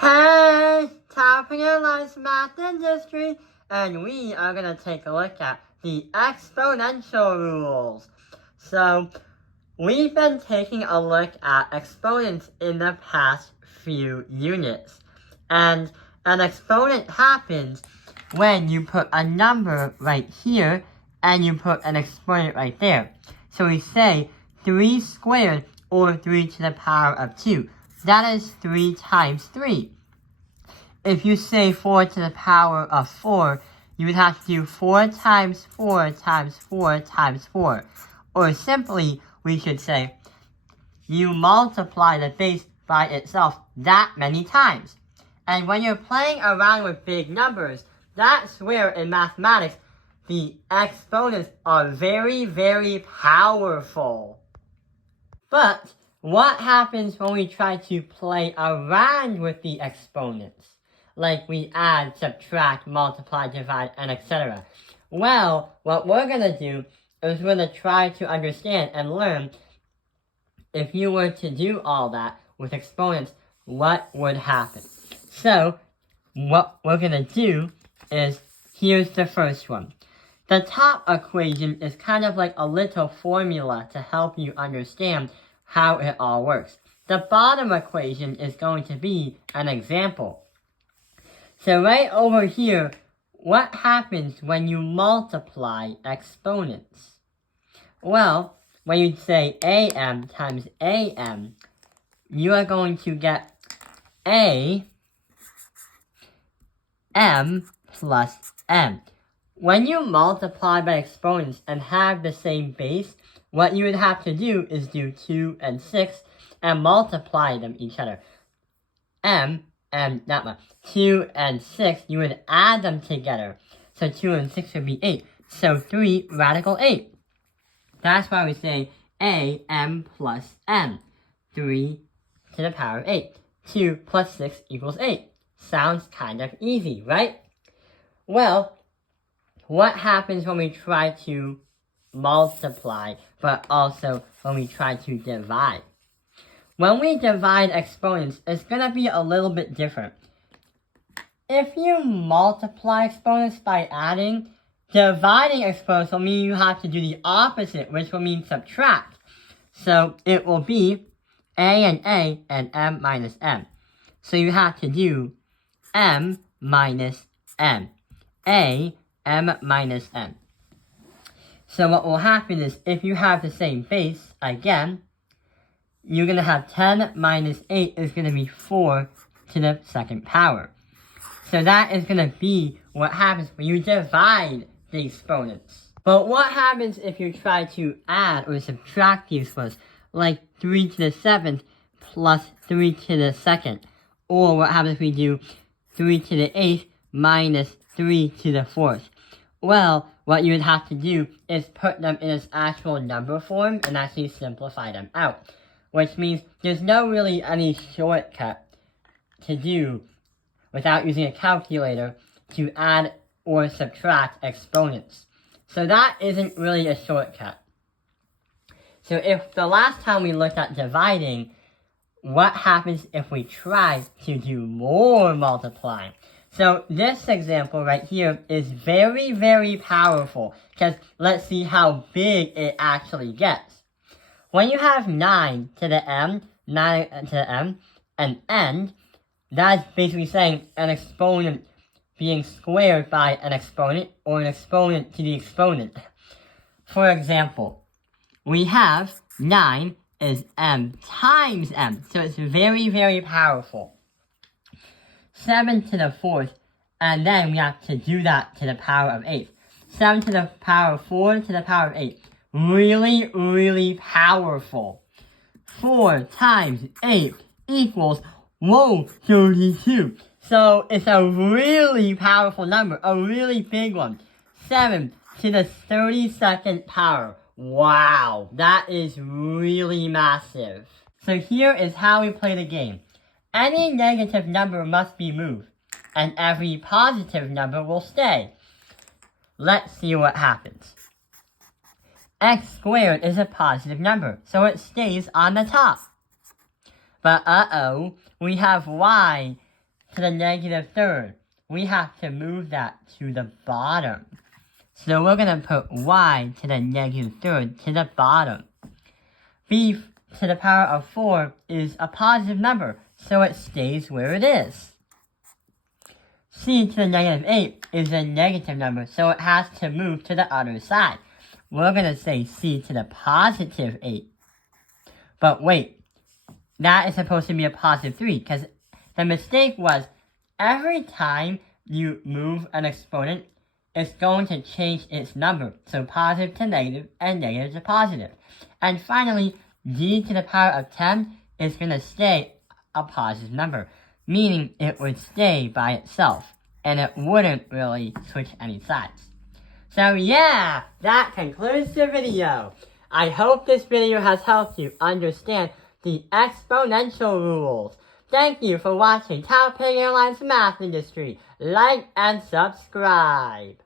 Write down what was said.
Hey, topping your life's math industry, and we are going to take a look at the exponential rules. So, we've been taking a look at exponents in the past few units, and an exponent happens when you put a number right here, and you put an exponent right there. So we say 3 squared, or 3 to the power of 2. That is 3 times 3. If you say 4 to the power of 4, you would have to do 4 times 4 times 4 times 4. Or simply, we should say, you multiply the base by itself that many times. And when you're playing around with big numbers, that's where in mathematics, the exponents are very, very powerful. But what happens when we try to play around with the exponents? Like we add, subtract, multiply, divide, and etc. Well, what we're going to do is we're going to try to understand and learn if you were to do all that with exponents, what would happen. So, what we're going to do is, here's the first one. The top equation is kind of like a little formula to help you understand how it all works. The bottom equation is going to be an example. So right over here, what happens when you multiply exponents? Well, when you say am times am, you are going to get am plus m. When you multiply by exponents and have the same base, what you would have to do is do 2 and 6 and multiply them each other. M and that one. 2 and 6, you would add them together. So 2 and 6 would be 8. So 3 radical 8. That's why we say am plus m. 3 to the power of 8. 2 plus 6 equals 8. Sounds kind of easy, right? Well, what happens when we try to multiply, but also when we try to divide? When we divide exponents, it's going to be a little bit different. If you multiply exponents by adding, dividing exponents will mean you have to do the opposite, which will mean subtract. So it will be a and m minus m. So you have to do m minus m. M minus m. So what will happen is, if you have the same base, again, you're going to have 10 minus 8 is going to be 4 to the second power. So that is going to be what happens when you divide the exponents. But what happens if you try to add or subtract the exponents? Like 3 to the 7th plus 3 to the 2nd. Or what happens if we do 3 to the 8th minus 3 to the 4th? Well, what you would have to do is put them in its actual number form and actually simplify them out. Which means there's no really any shortcut to do without using a calculator to add or subtract exponents. So that isn't really a shortcut. So if the last time we looked at dividing, what happens if we try to do more multiplying? So this example right here is very, very powerful, because let's see how big it actually gets. When you have 9 to the m, 9 to the m, and n, that's basically saying an exponent being squared by an exponent, or an exponent to the exponent. For example, we have 9 is m times m, so it's very, very powerful. 7 to the 4th, and then we have to do that to the power of 8. 7 to the power of 4 to the power of 8. Really, really powerful. 4 times 8 equals, 32. So it's a really powerful number, a really big one. 7 to the 32nd power. Wow, that is really massive. So here is how we play the game. Any negative number must be moved, and every positive number will stay. Let's see what happens. X squared is a positive number, so it stays on the top. But we have y to the negative third, we have to move that to the bottom. So we're going to put y to the negative third to the bottom. B to the power of 4 is a positive number, so it stays where it is. C to the negative 8 is a negative number, so it has to move to the other side. We're going to say c to the positive 8. But wait, that is supposed to be a positive 3, because the mistake was every time you move an exponent, it's going to change its number. So positive to negative and negative to positive. And finally, d to the power of 10 is going to stay a positive number, meaning it would stay by itself, and it wouldn't really switch any sides. So yeah, that concludes the video. I hope this video has helped you understand the exponential rules. Thank you for watching Taipei Airlines Math Industry. Like and subscribe.